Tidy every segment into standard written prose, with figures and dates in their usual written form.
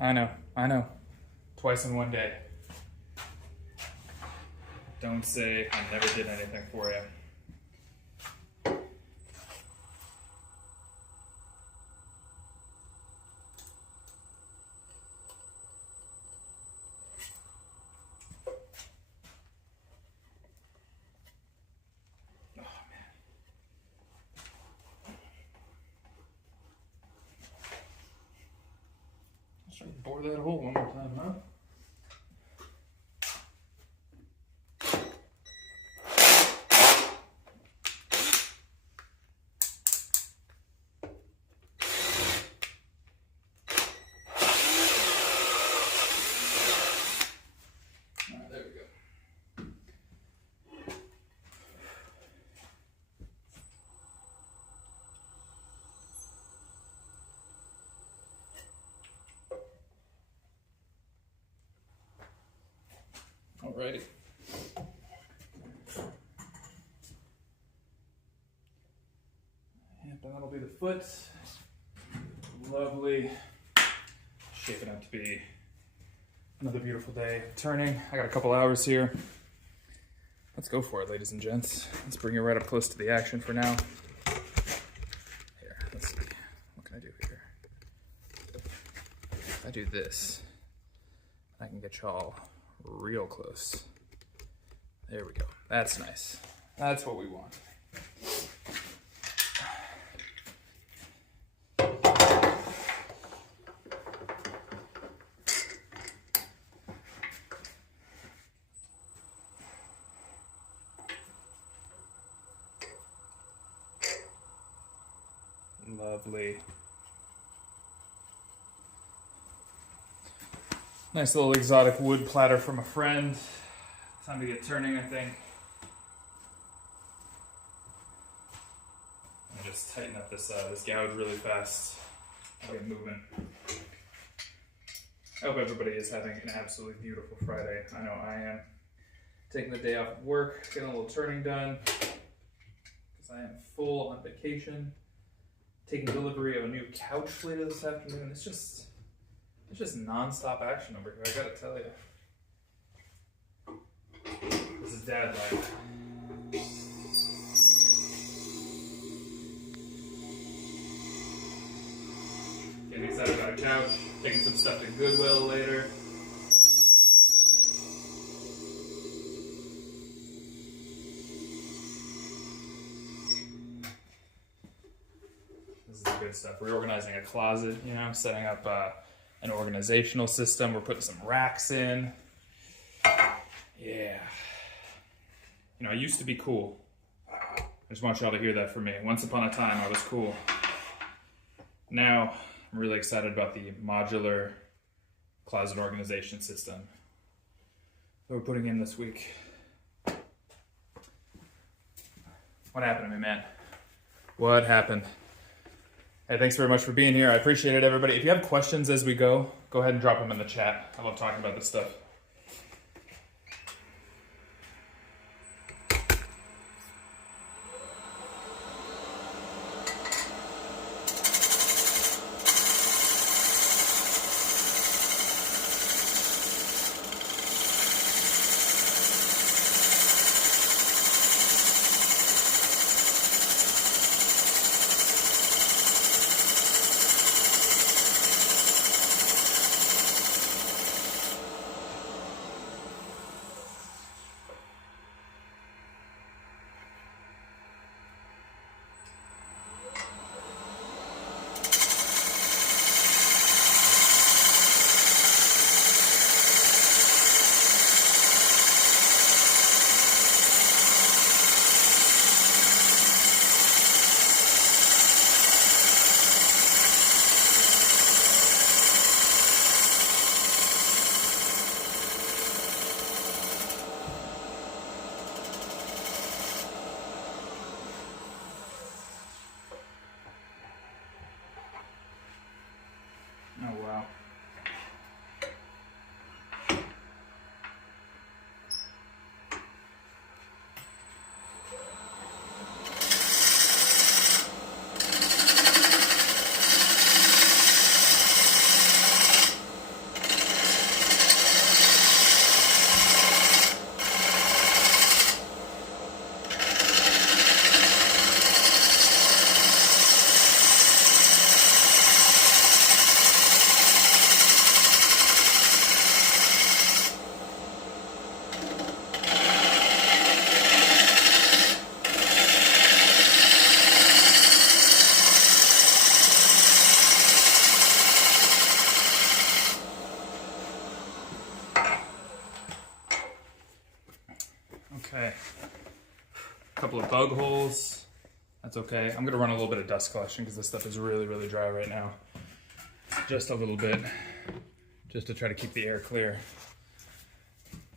I know. Twice in one day. Don't say I never did anything for you. Bore that hole one more time, huh? All right, there we go. Alrighty. Yep, and that'll be the foot. Lovely. Shaping up to be another beautiful day. Turning. I got a couple hours here. Let's go for it, ladies and gents. Let's bring it right up close to the action for now. Here, let's see. What can I do here? If I do this, I can get y'all real close. There we go. That's nice. That's what we want. Lovely. Nice little exotic wood platter from a friend. Time to get turning, I think. And just tighten up this gouge really fast. I'll get moving. I hope everybody is having an absolutely beautiful Friday. I know I am. Taking the day off of work, getting a little turning done. Because I am full on vacation. Taking delivery of a new couch later this afternoon. It's just non-stop action over here, I gotta tell you. This is dad life. Getting excited about a couch, taking some stuff to Goodwill later. This is the good stuff. Reorganizing a closet, you know, setting up an organizational system. We're putting some racks in. Yeah. You know, I used to be cool. I just want y'all to hear that from me. Once upon a time, I was cool. Now, I'm really excited about the modular closet organization system that we're putting in this week. What happened to me, man? What happened? Hey, thanks very much for being here. I appreciate it, everybody. If you have questions as we go ahead and drop them in the chat. I love talking about this stuff. bug holes. That's okay. I'm gonna run a little bit of dust collection because this stuff is really, really dry right now. Just a little bit, just to try to keep the air clear.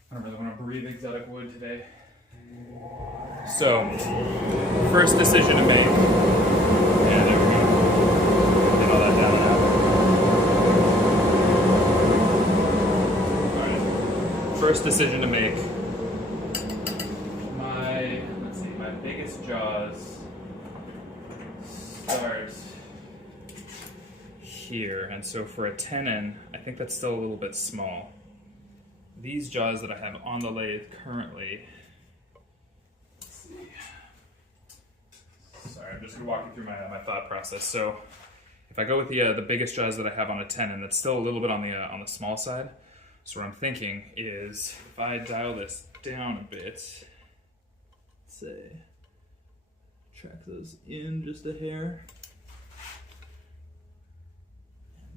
I don't really want to breathe exotic wood today. So, first decision to make. Yeah, there we go. Get all that down now. Alright. First decision to make. My biggest jaws start here. And so for a tenon, I think that's still a little bit small. These jaws that I have on the lathe currently, let's see. Sorry, I'm just gonna walk you through my thought process. So if I go with the biggest jaws that I have on a tenon, that's still a little bit on the small side. So what I'm thinking is if I dial this down a bit, let's say, track those in just a hair.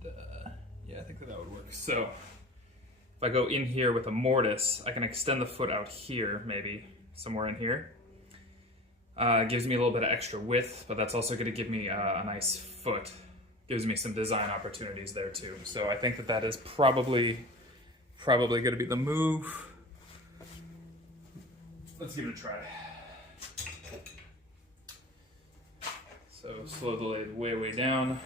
And yeah, I think that would work. So if I go in here with a mortise, I can extend the foot out here, maybe somewhere in here. It gives me a little bit of extra width, but that's also going to give me a nice foot. Gives me some design opportunities there too. So I think that is probably going to be the move. Let's give it a try. So slow the lathe way down.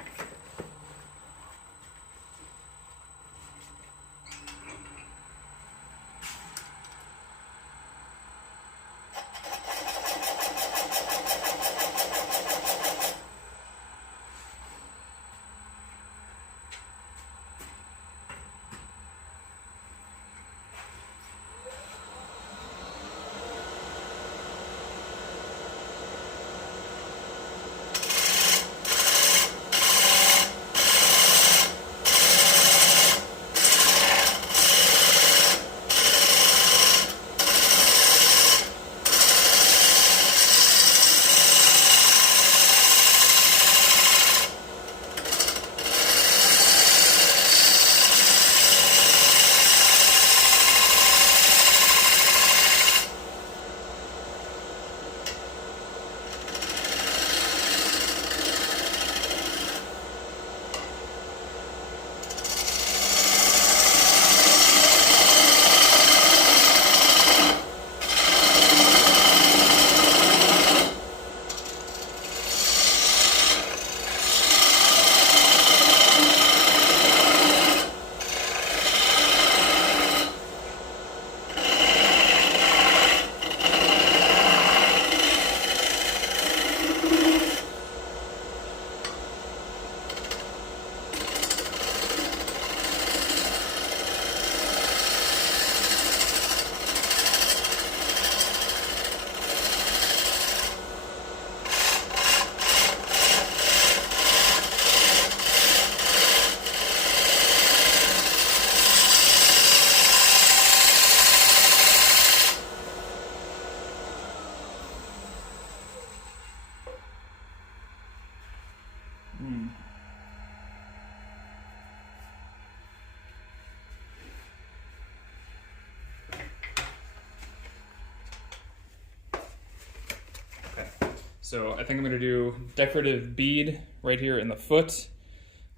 So I think I'm gonna do decorative bead right here in the foot.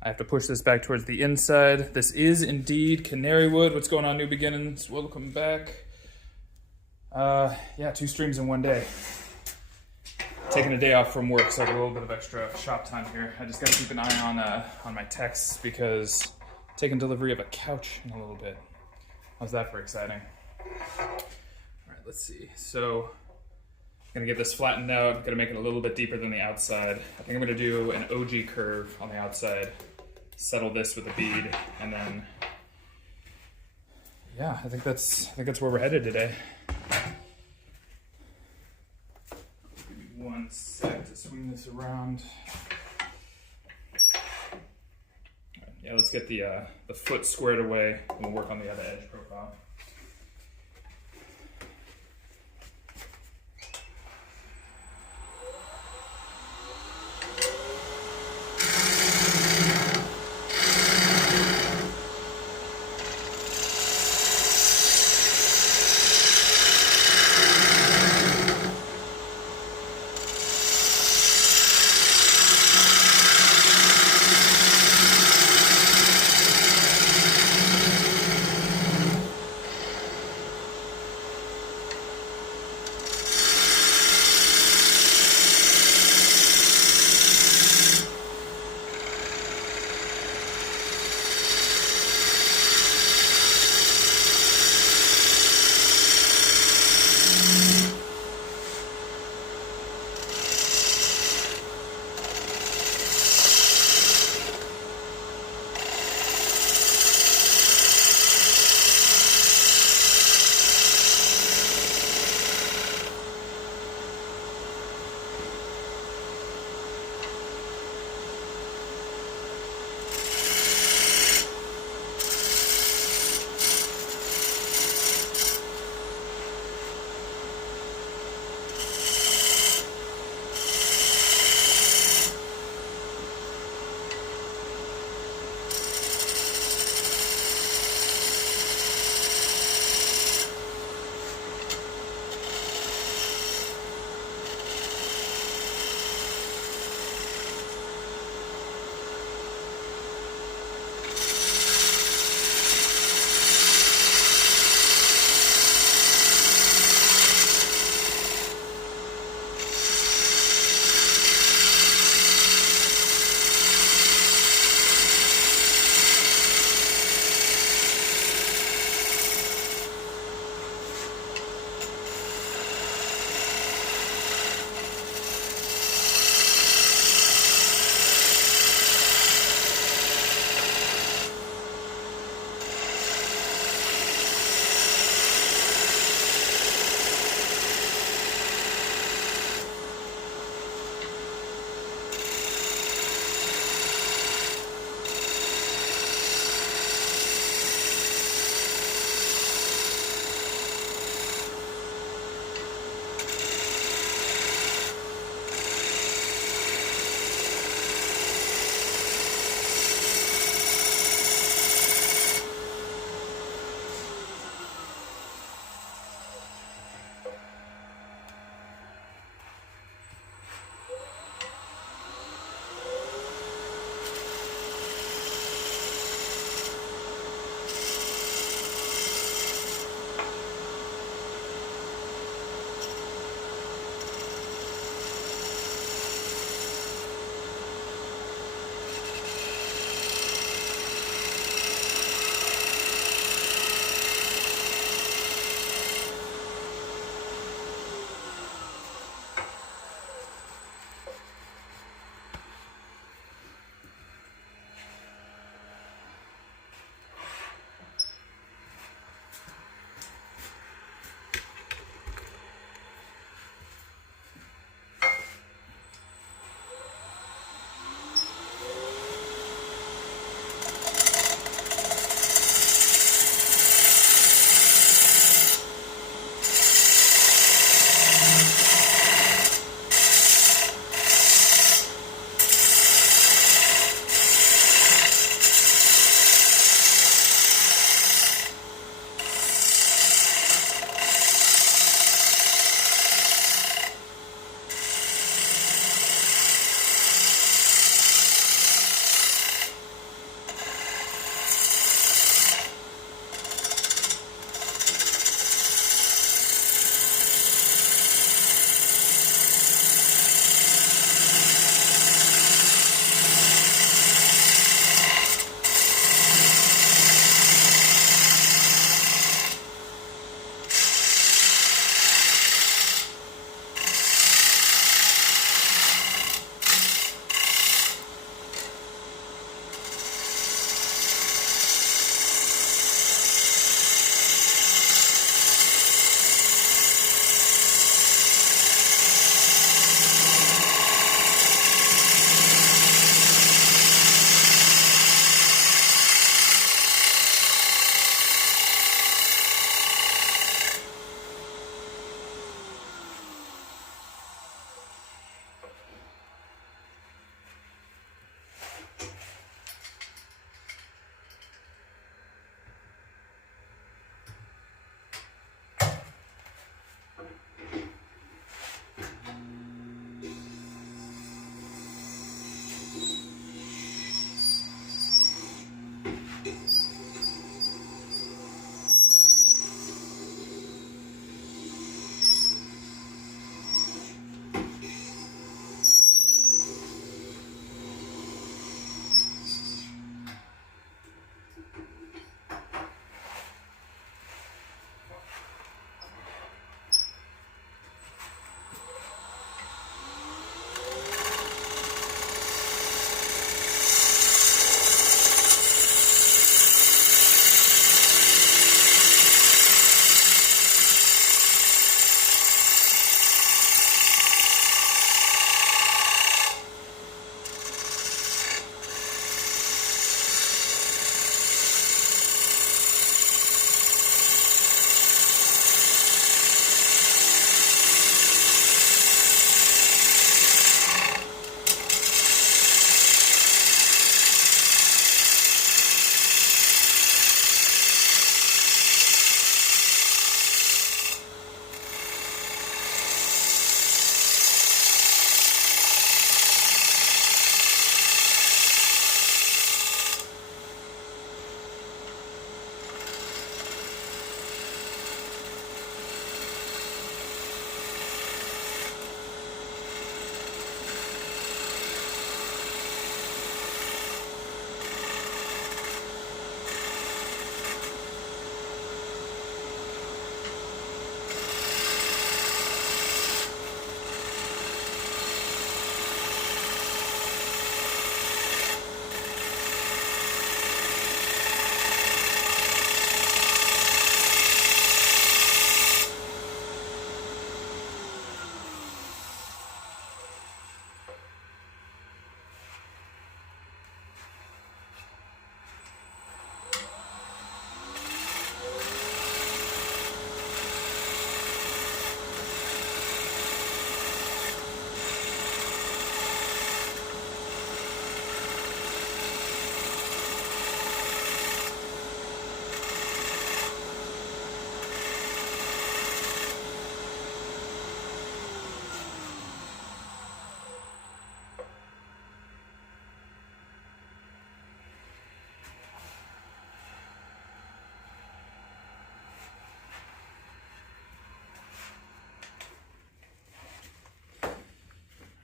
I have to push this back towards the inside. This is indeed Canarywood. What's going on, new beginnings? Welcome back. Yeah, 2 streams in one day. Taking a day off from work, so I got a little bit of extra shop time here. I just gotta keep an eye on my texts because I'm taking delivery of a couch in a little bit. How's that for exciting? All right, let's see. So gonna get this flattened out, gonna make it a little bit deeper than the outside. I think I'm gonna do an OG curve on the outside, settle this with a bead, and then, yeah, I think that's where we're headed today. Give me 1 sec to swing this around. All right, yeah, let's get the foot squared away, and we'll work on the other edge profile.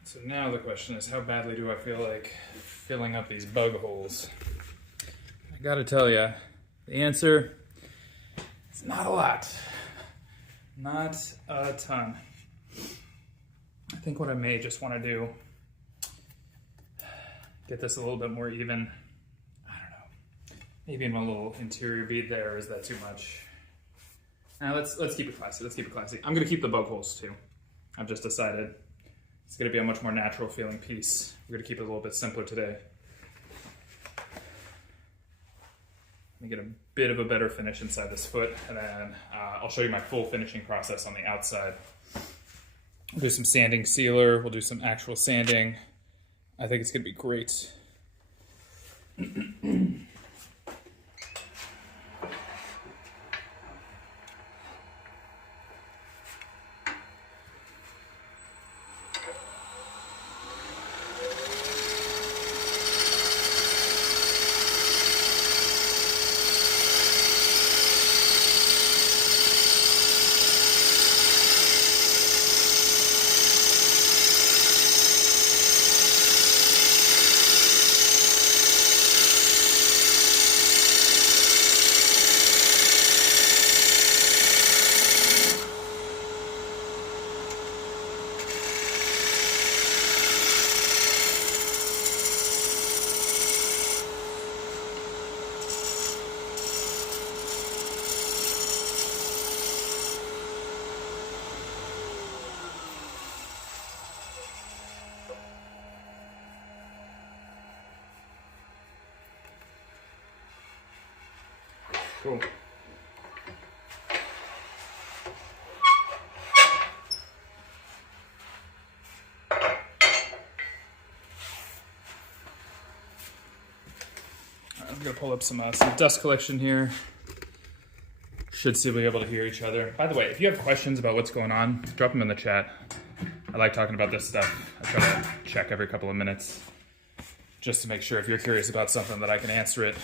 So now the question is, how badly do I feel like filling up these bug holes? I gotta tell you, the answer is not a lot. Not a ton. I think what I may just want to do, get this a little bit more even. I don't know. Maybe in my little interior bead there, or is that too much? Now let's keep it classy. Let's keep it classy. I'm gonna keep the bug holes too. I've just decided it's gonna be a much more natural feeling piece. We're gonna keep it a little bit simpler today. Let me get a bit of a better finish inside this foot, and then I'll show you my full finishing process on the outside. We'll do some sanding sealer, we'll do some actual sanding. I think it's gonna be great. Cool. I'm gonna pull up some dust collection here. Should still be able to hear each other. By the way, if you have questions about what's going on, drop them in the chat. I like talking about this stuff. I try to check every couple of minutes just to make sure if you're curious about something that I can answer it.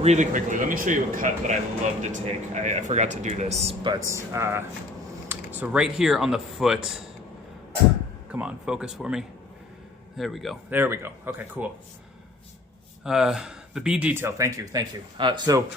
Really quickly, let me show you a cut that I love to take. I forgot to do this, but so right here on the foot, come on, focus for me. There we go, there we go. Okay, cool. The bead detail, thank you. So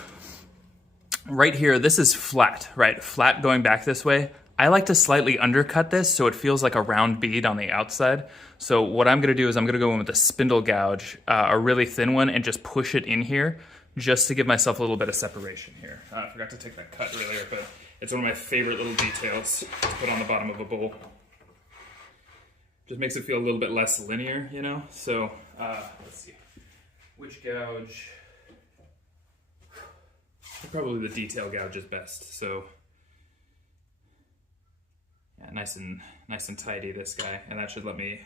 right here, this is flat, right? Flat going back this way. I like to slightly undercut this so it feels like a round bead on the outside. So what I'm gonna do is I'm gonna go in with a spindle gouge, a really thin one, and just push it in here just to give myself a little bit of separation here. I forgot to take that cut earlier, but it's one of my favorite little details to put on the bottom of a bowl. Just makes it feel a little bit less linear, you know? So let's see, which gouge? Probably the detail gouge is best. So yeah, nice and tidy, this guy, and that should let me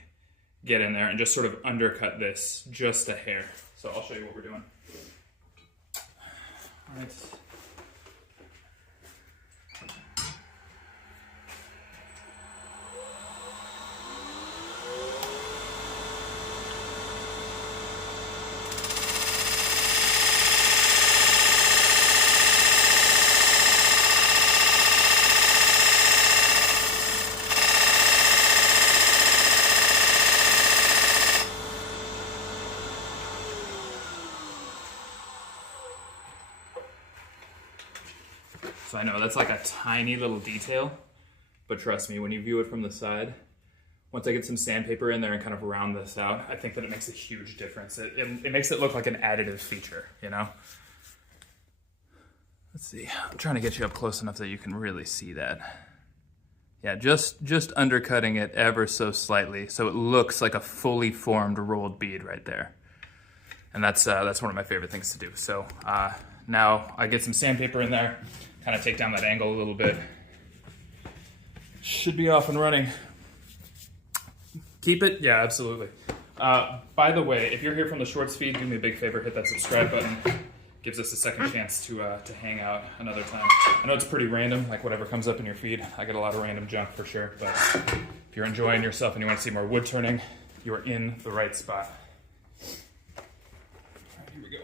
get in there and just sort of undercut this just a hair. So I'll show you what we're doing. All right. So I know that's like a tiny little detail, but trust me, when you view it from the side, once I get some sandpaper in there and kind of round this out, I think that it makes a huge difference. It makes it look like an additive feature, you know? Let's see, I'm trying to get you up close enough that you can really see that. Yeah, just undercutting it ever so slightly so it looks like a fully formed rolled bead right there. And that's one of my favorite things to do. So now I get some sandpaper in there, kind of take down that angle a little bit. Should be off and running. Keep it? Yeah, absolutely. By the way, if you're here from the Shorts feed, do me a big favor, hit that subscribe button. Gives us a second chance to hang out another time. I know it's pretty random, like whatever comes up in your feed. I get a lot of random junk for sure, but if you're enjoying yourself and you want to see more wood turning, you are in the right spot. All right, here we go.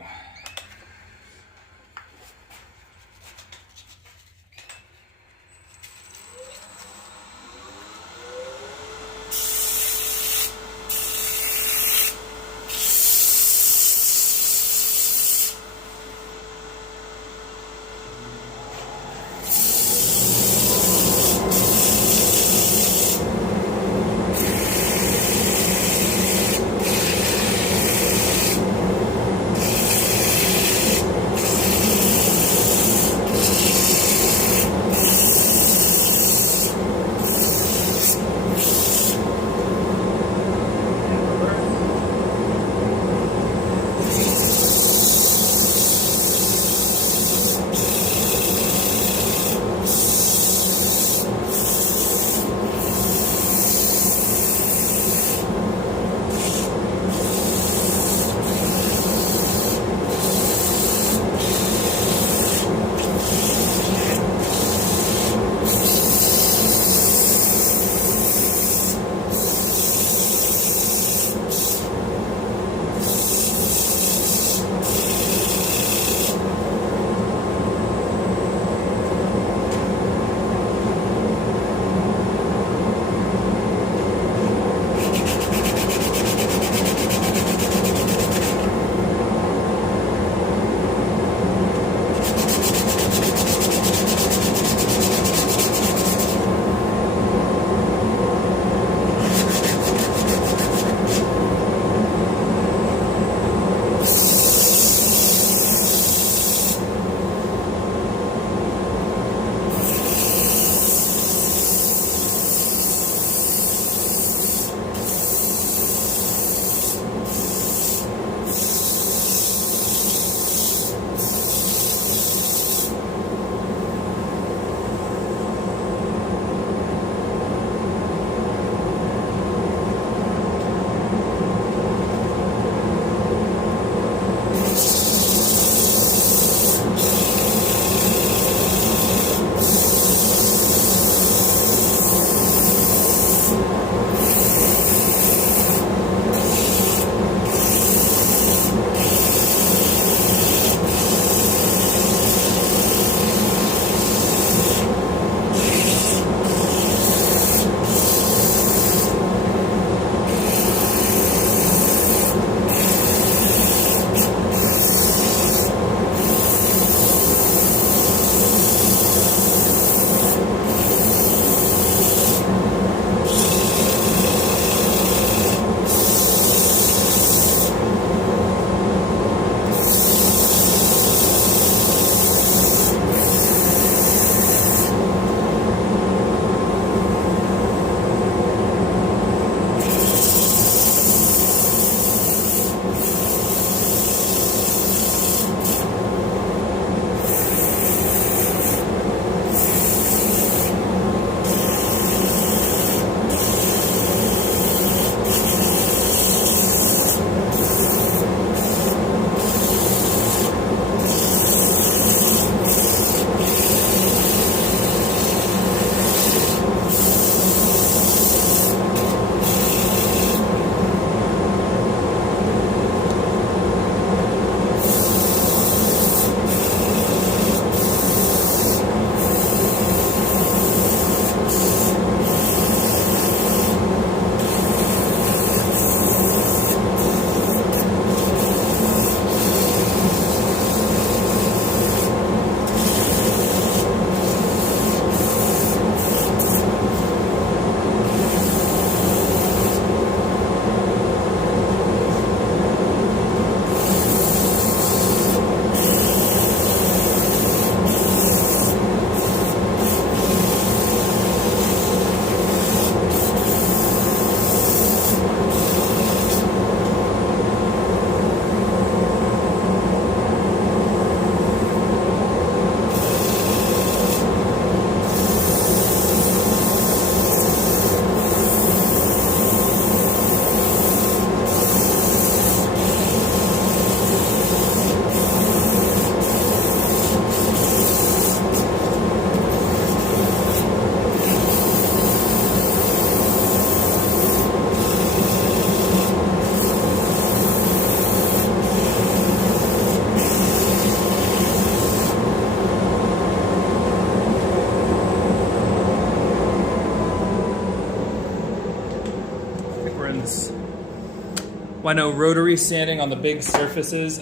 Why no rotary sanding on the big surfaces?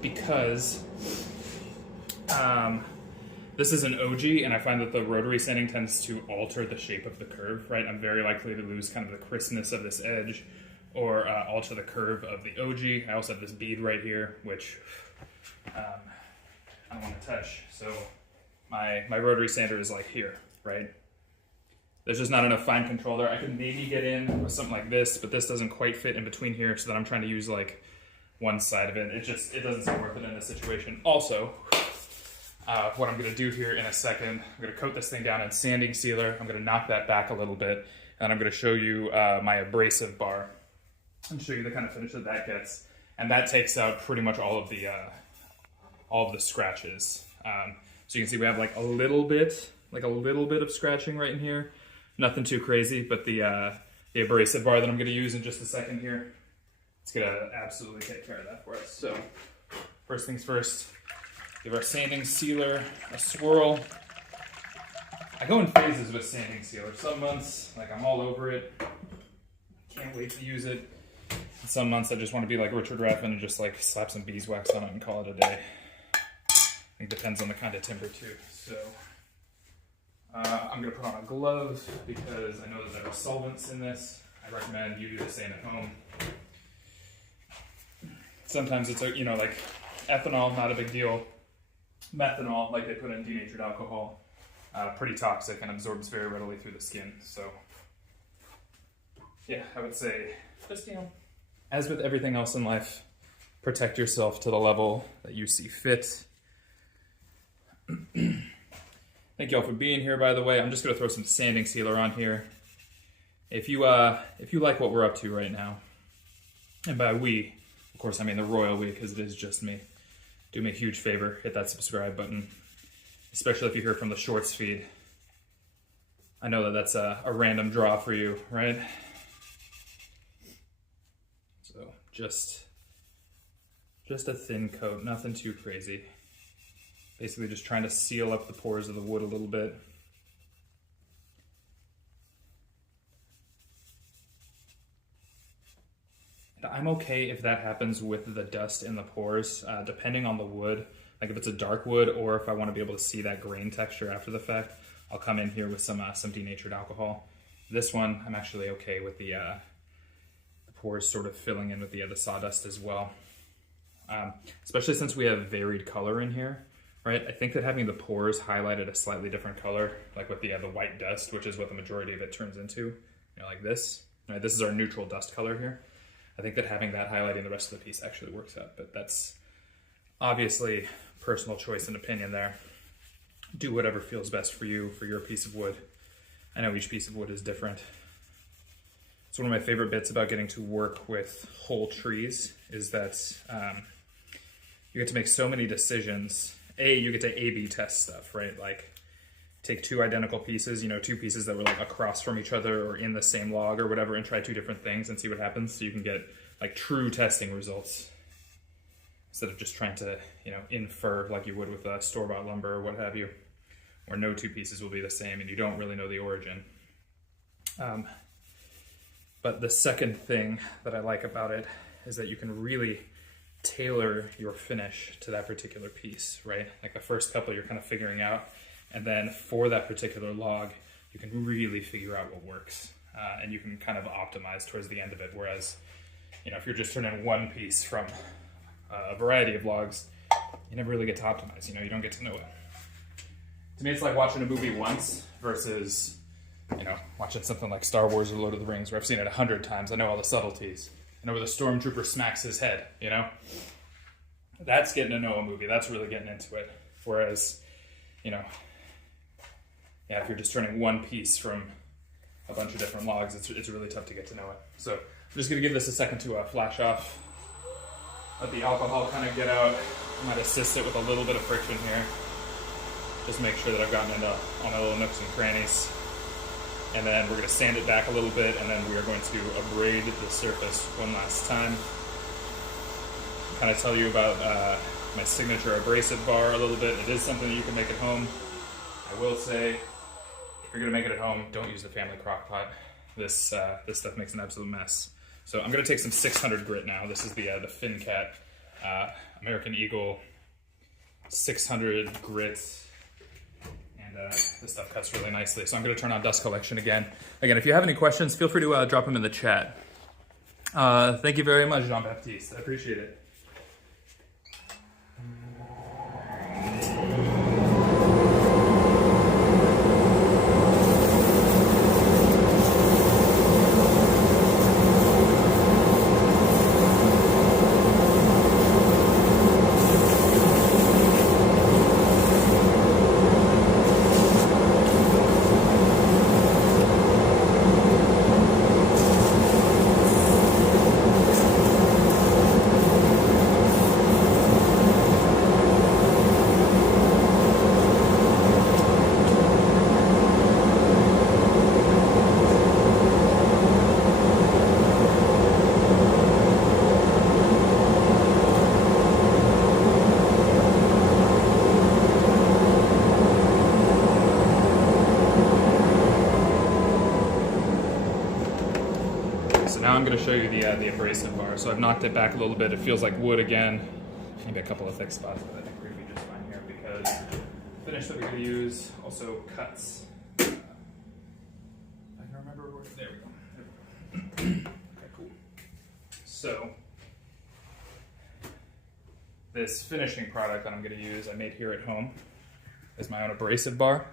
Because this is an OG, and I find that the rotary sanding tends to alter the shape of the curve, right? I'm very likely to lose kind of the crispness of this edge, or alter the curve of the OG. I also have this bead right here, which I don't want to touch. So my rotary sander is like here, right? There's just not enough fine control there. I could maybe get in with something like this, but this doesn't quite fit in between here, so that I'm trying to use like one side of it. It doesn't seem worth it in this situation. Also, what I'm gonna do here in a second, I'm gonna coat this thing down in sanding sealer. I'm gonna knock that back a little bit, and I'm gonna show you my abrasive bar and show you the kind of finish that that gets. And that takes out pretty much all of the scratches. So you can see we have like a little bit of scratching right in here. Nothing too crazy, but the abrasive bar that I'm gonna use in just a second here, it's gonna absolutely take care of that for us. So first things first, give our sanding sealer a swirl. I go in phases with sanding sealer. Some months, like I'm all over it, can't wait to use it. And some months I just want to be like Richard Raffin and just like slap some beeswax on it and call it a day. It depends on the kind of timber too. So I'm going to put on a glove because I know that there are solvents in this. I recommend you do the same at home. Sometimes it's, you know, like ethanol, not a big deal. Methanol, like they put in denatured alcohol, pretty toxic and absorbs very readily through the skin. So yeah, I would say just, you know, as with everything else in life, protect yourself to the level that you see fit. Thank you all for being here, by the way. I'm just going to throw some sanding sealer on here. If you like what we're up to right now, and by we, of course, I mean the royal we, because it is just me, do me a huge favor, hit that subscribe button, especially if you hear from the shorts feed. I know that that's a random draw for you, right? So just a thin coat, nothing too crazy. Basically just trying to seal up the pores of the wood a little bit. And I'm okay if that happens with the dust in the pores, depending on the wood. Like if it's a dark wood, or if I want to be able to see that grain texture after the fact, I'll come in here with some denatured alcohol. This one, I'm actually okay with the pores sort of filling in with the sawdust as well. Especially since we have varied color in here. Right, I think that having the pores highlighted a slightly different color, like with the white dust, which is what the majority of it turns into, you know, like this. Right, this is our neutral dust color here. I think that having that highlighting the rest of the piece actually works out, but that's obviously personal choice and opinion there. Do whatever feels best for you, for your piece of wood. I know each piece of wood is different. It's one of my favorite bits about getting to work with whole trees is that you get to make so many decisions. You get to A/B test stuff, right? Like take two identical pieces, you know, two pieces that were like across from each other or in the same log or whatever, and try two different things and see what happens. So you can get like true testing results instead of just trying to, you know, infer like you would with store-bought lumber or what have you, where no two pieces will be the same and you don't really know the origin. But the second thing that I like about it is that you can really tailor your finish to that particular piece, right? Like the first couple you're kind of figuring out, and then for that particular log, you can really figure out what works, and you can kind of optimize towards the end of it. Whereas, you know, if you're just turning one piece from a variety of logs, you never really get to optimize, you know, you don't get to know it. To me, it's like watching a movie once versus, you know, watching something like Star Wars or Lord of the Rings, where I've seen it 100 times, I know all the subtleties. I know where the stormtrooper smacks his head, you know? That's getting to know a movie. That's really getting into it. Whereas, you know, yeah, if you're just turning one piece from a bunch of different logs, it's really tough to get to know it. So I'm just going to give this a second to flash off. Let the alcohol kind of get out. I might assist it with a little bit of friction here. Just make sure that I've gotten into all my little nooks and crannies. And then we're going to sand it back a little bit, and then we are going to abrade the surface one last time. Kind of tell you about my signature abrasive bar a little bit. It is something that you can make at home. I will say, if you're going to make it at home, don't use the family crock pot. This stuff makes an absolute mess. So I'm gonna take some 600 grit now. This is the FinCat American Eagle 600 grit. And this stuff cuts really nicely. So I'm gonna turn on dust collection again. Again, if you have any questions, feel free to drop them in the chat. Thank you very much, Jean-Baptiste. I appreciate it. Now I'm going to show you the abrasive bar. So I've knocked it back a little bit. It feels like wood again. Maybe a couple of thick spots, but I think we're going to be just fine here because the finish that we're going to use also cuts. I can remember where. There we go. Okay, cool. So this finishing product that I'm going to use, I made here at home, is my own abrasive bar.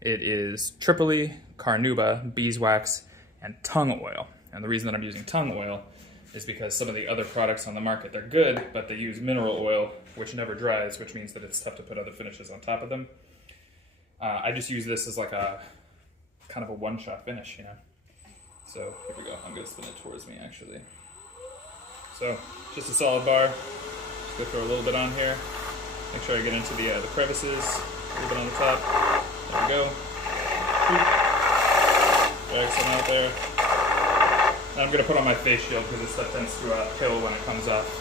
It is Tripoli, Carnauba, beeswax, and tung oil. And the reason that I'm using tung oil is because some of the other products on the market, they're good, but they use mineral oil, which never dries, which means that it's tough to put other finishes on top of them. I just use this as like a kind of a one-shot finish, you know. So here we go. I'm going to spin it towards me, actually. So just a solid bar. Just go throw a little bit on here. Make sure I get into the crevices. A little bit on the top. There we go. Drag some out there. I'm going to put on my face shield because this stuff tends to kill when it comes off.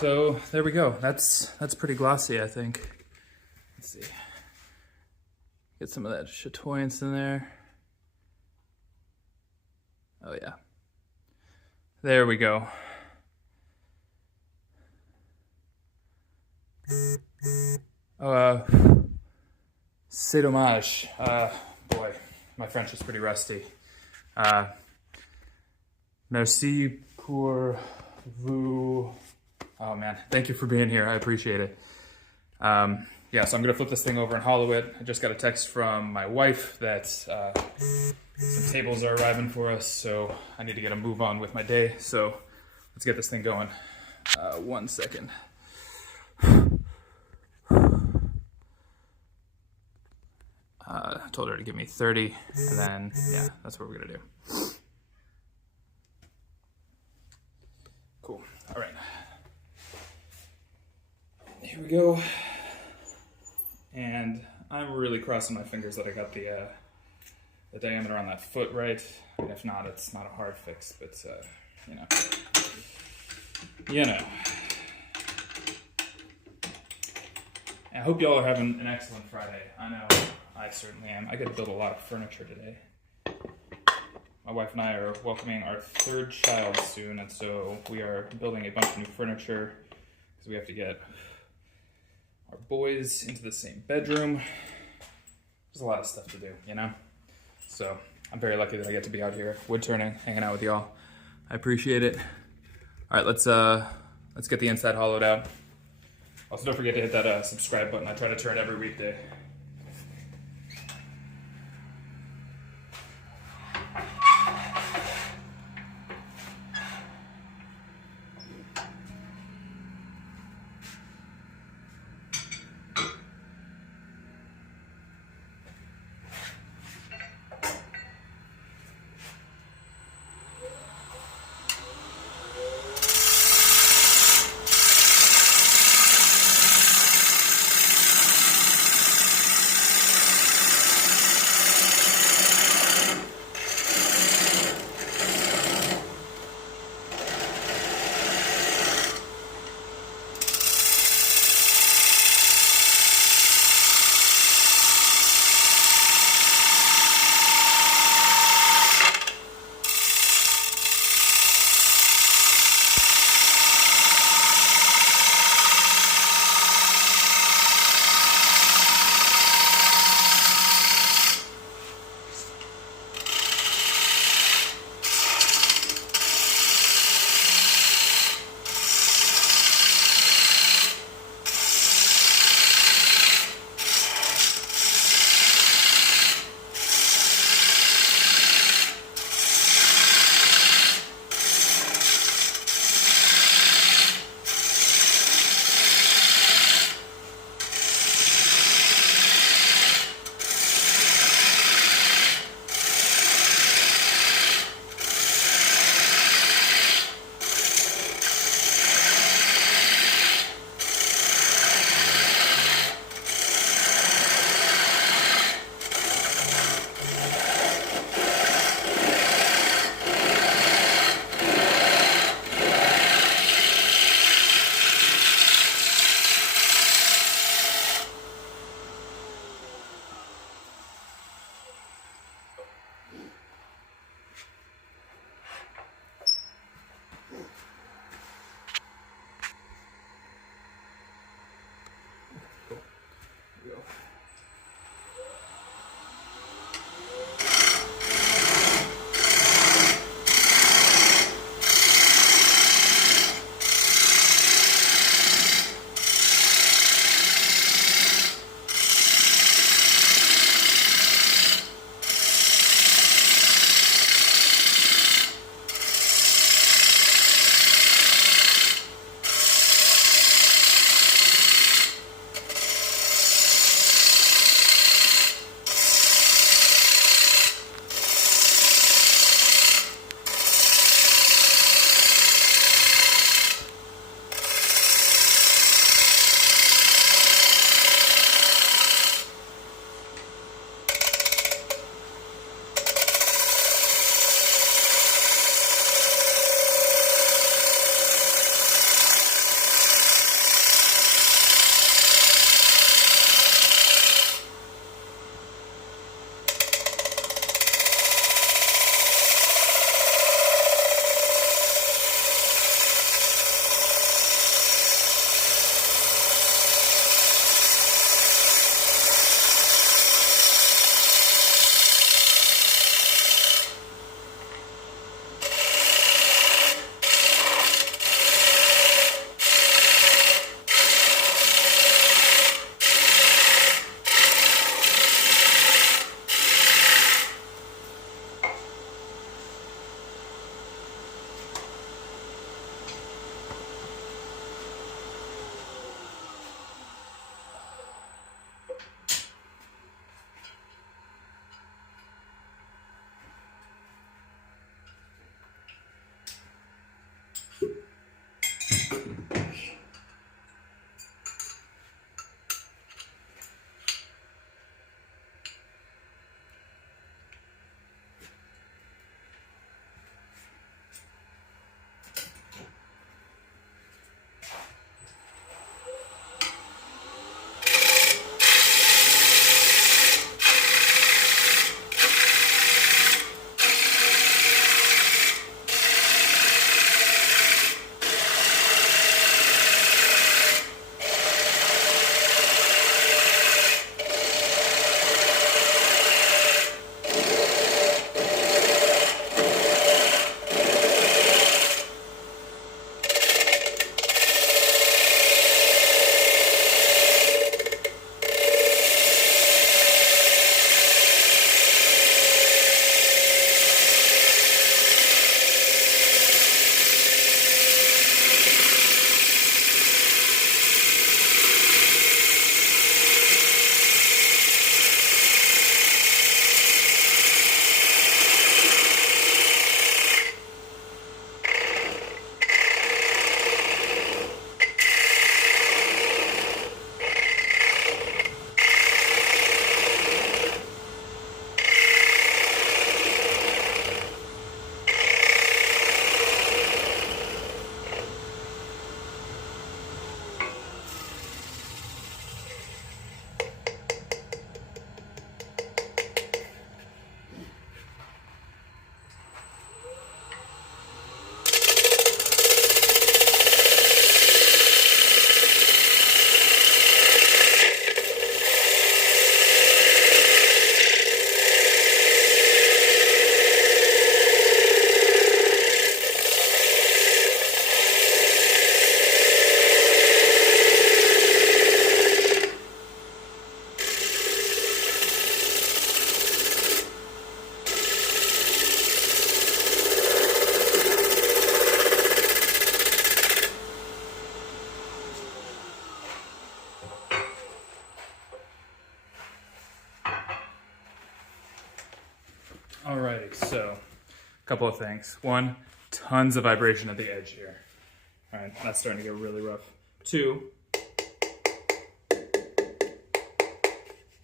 So there we go. That's pretty glossy, I think. Let's see. Get some of that chatoyance in there. Oh yeah. There we go. C'est dommage. Boy, my French is pretty rusty. Merci pour vous. Oh man, thank you for being here. I appreciate it. Yeah, so I'm gonna flip this thing over and hollow it. I just got a text from my wife that some tables are arriving for us, so I need to get a move on with my day. So let's get this thing going. 1 second. I told her to give me 30, and then, yeah, that's what we're gonna do. Cool, all right. Here we go. And I'm really crossing my fingers that I got the diameter on that foot right. And if not, it's not a hard fix, but you know. I hope y'all are having an excellent Friday. I know I certainly am. I could build a lot of furniture today. my wife and I are welcoming our third child soon, and so we are building a bunch of new furniture because we have to get our boys into the same bedroom. There's a lot of stuff to do, you know? So I'm very lucky that I get to be out here wood turning, hanging out with y'all. I appreciate it. All right, let's get the inside hollowed out. Also, don't forget to hit that subscribe button. I try to turn every weekday. Alrighty, so a couple of things. One, tons of vibration at the edge here. All right, that's starting to get really rough. Two,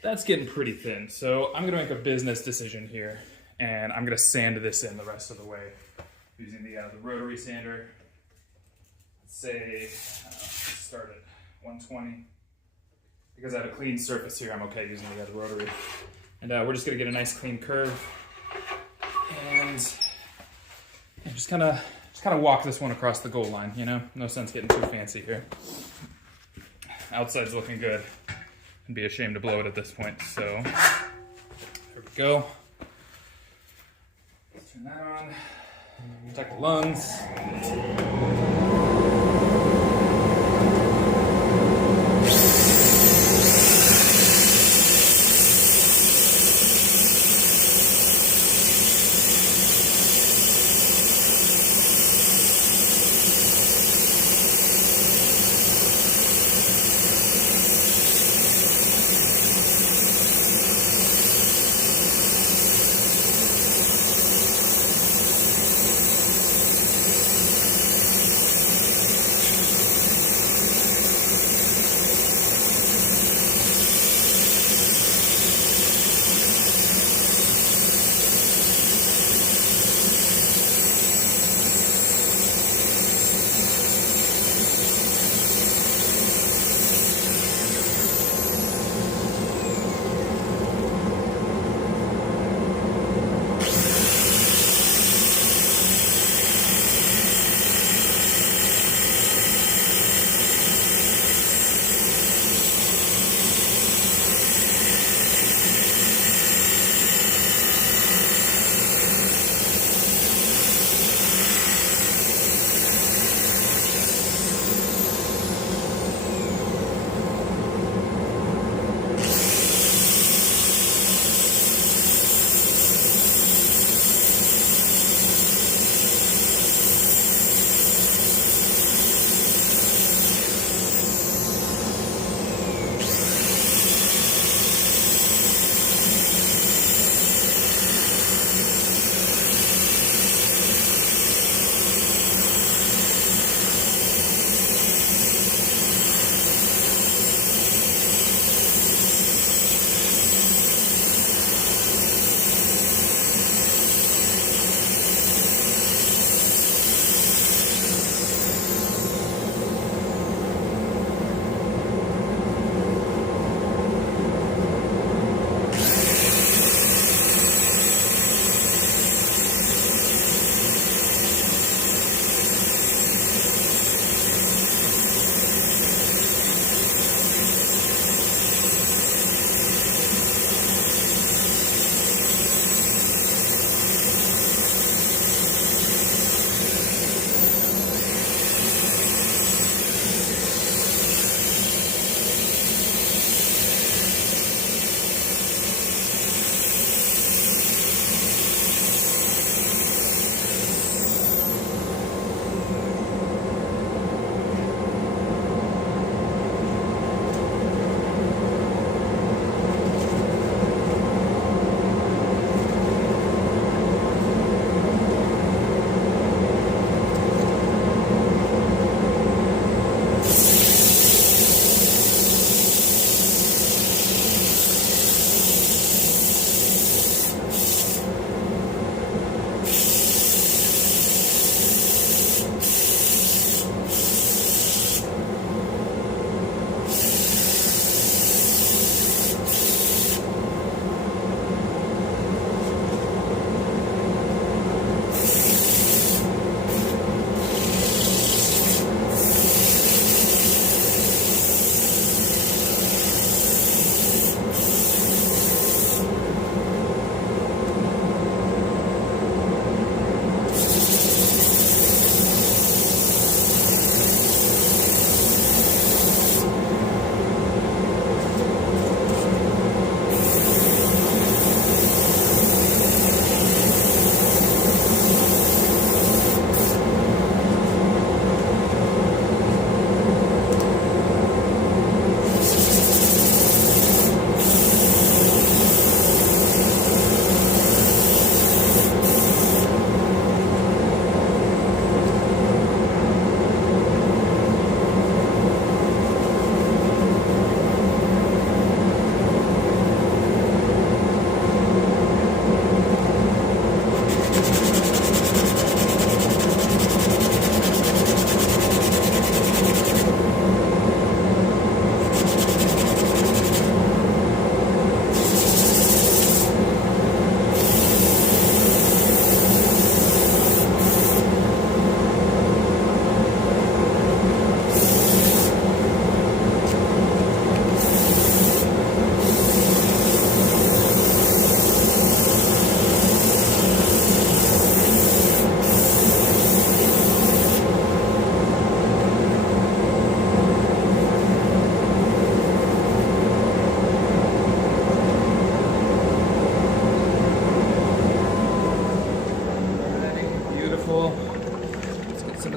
that's getting pretty thin. So I'm gonna make a business decision here, and I'm gonna sand this in the rest of the way using the rotary sander. Let's say, start at 120. Because I have a clean surface here, I'm okay using the rotary. And we're just gonna get a nice clean curve. And just kind of walk this one across the goal line, you know? No sense getting too fancy here. Outside's looking good. I'd be ashamed to blow it at this point, so there we go. Let's turn that on. Protect the lungs.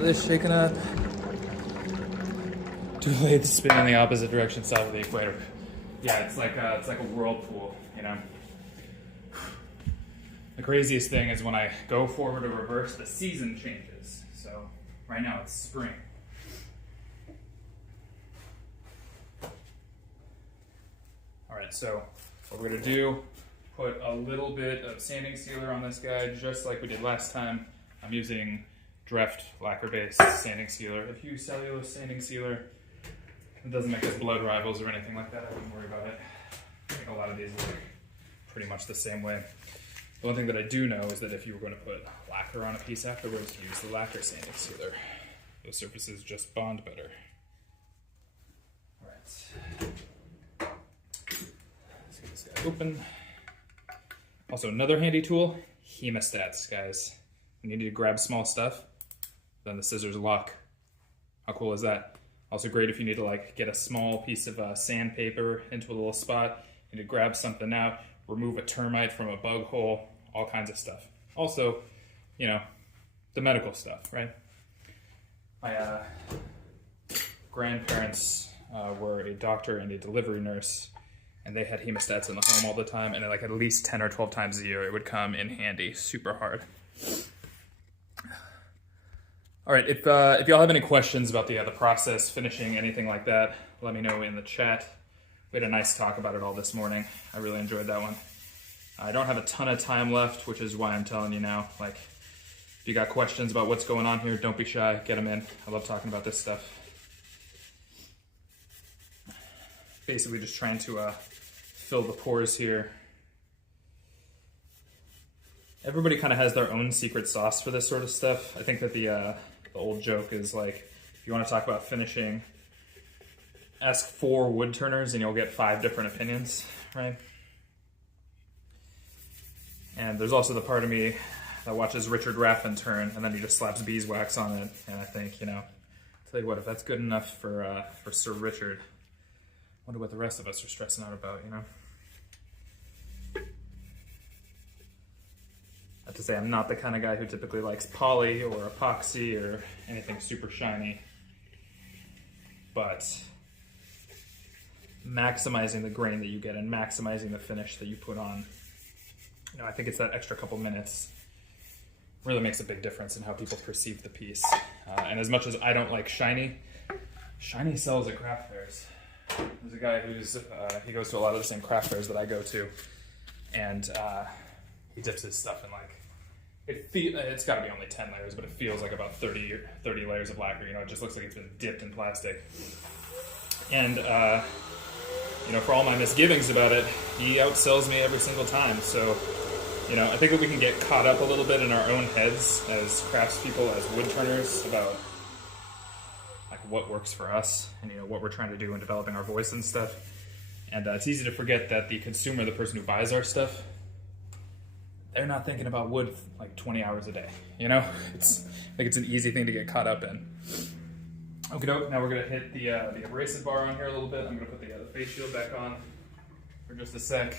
is shaken up. Do lathe spin in the opposite direction south of the equator. Yeah, it's like a whirlpool, you know. The craziest thing is when I go forward or reverse, the season changes. So right now it's spring. All right, so what we're gonna do, put a little bit of sanding sealer on this guy, just like we did last time. I'm using Dreft lacquer-based sanding sealer. If you use cellulose sanding sealer, it doesn't make us blood rivals or anything like that. I wouldn't worry about it. I think a lot of these work pretty much the same way. The one thing that I do know is that if you were going to put lacquer on a piece afterwards, use the lacquer sanding sealer. Those surfaces just bond better. All right. Let's get this guy open. Also, another handy tool, hemostats, guys. When you need to grab small stuff, then the scissors lock. How cool is that? Also great if you need to like get a small piece of sandpaper into a little spot, you need to grab something out, remove a termite from a bug hole, all kinds of stuff. Also, you know, the medical stuff, right? My grandparents were a doctor and a delivery nurse, and they had hemostats in the home all the time, and like at least 10 or 12 times a year it would come in handy, super hard. All right, if y'all have any questions about the process, finishing, anything like that, let me know in the chat. We had a nice talk about it all this morning. I really enjoyed that one. I don't have a ton of time left, which is why I'm telling you now. Like, if you got questions about what's going on here, don't be shy, get them in. I love talking about this stuff. Basically just trying to fill the pores here. Everybody kind of has their own secret sauce for this sort of stuff. I think that the old joke is like, if you want to talk about finishing, ask 4 wood turners and you'll get 5 different opinions, right? And there's also the part of me that watches Richard Raffin turn and then he just slaps beeswax on it. And I think, you know, tell you what, if that's good enough for Sir Richard, I wonder what the rest of us are stressing out about, you know? Not to say I'm not the kind of guy who typically likes poly or epoxy or anything super shiny, but maximizing the grain that you get and maximizing the finish that you put on, you know, I think it's that extra couple minutes really makes a big difference in how people perceive the piece. And as much as I don't like shiny, shiny sells at craft fairs. There's a guy who's, he goes to a lot of the same craft fairs that I go to, and he dips his stuff in like, it's got to be only 10 layers, but it feels like about 30 layers of lacquer. You know, it just looks like it's been dipped in plastic. And, you know, for all my misgivings about it, he outsells me every single time. So, you know, I think that we can get caught up a little bit in our own heads as craftspeople, as wood turners, about like what works for us and, you know, what we're trying to do in developing our voice and stuff. And it's easy to forget that the consumer, the person who buys our stuff, they're not thinking about wood like 20 hours a day, you know? I think it's an easy thing to get caught up in. Okay, now we're gonna hit the abrasive bar on here a little bit. I'm gonna put the face shield back on for just a sec.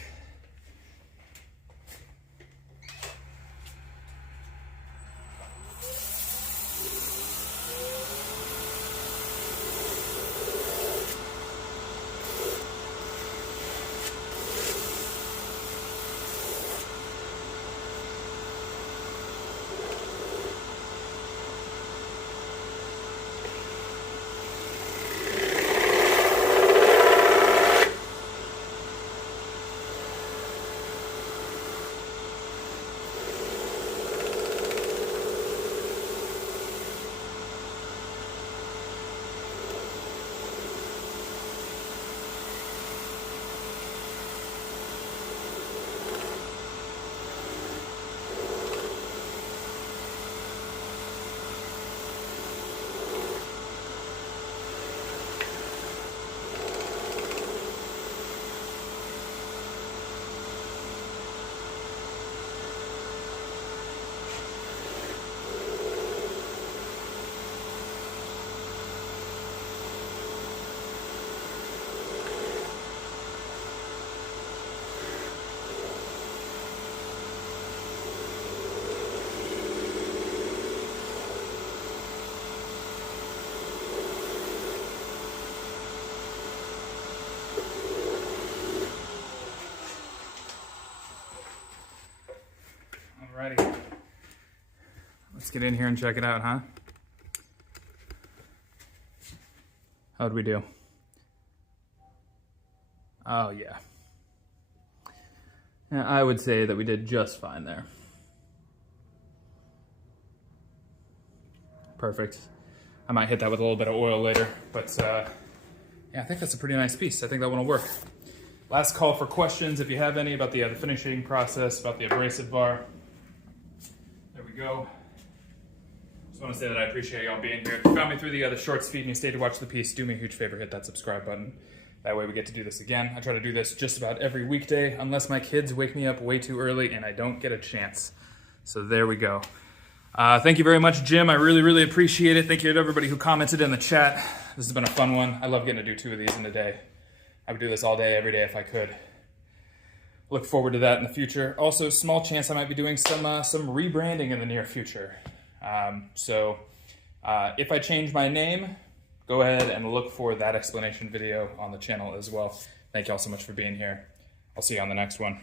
Alrighty. Let's get in here and check it out, huh? How'd we do? Oh, yeah. Yeah, I would say that we did just fine there. Perfect. I might hit that with a little bit of oil later, but yeah, I think that's a pretty nice piece. I think that one will work. Last call for questions, if you have any, about the finishing process, about the abrasive bar. There we go. Just want to say that I appreciate y'all being here. If you found me through the shorts feed and you stayed to watch the piece, do me a huge favor, hit that subscribe button. That way we get to do this again. I try to do this just about every weekday, unless my kids wake me up way too early and I don't get a chance. So there we go. Thank you very much, Jim. I really, really appreciate it. Thank you to everybody who commented in the chat. This has been a fun one. I love getting to do 2 of these in a day. I would do this all day, every day if I could. Look forward to that in the future. Also, small chance I might be doing some rebranding in the near future. If I change my name, go ahead and look for that explanation video on the channel as well. Thank you all so much for being here. I'll see you on the next one.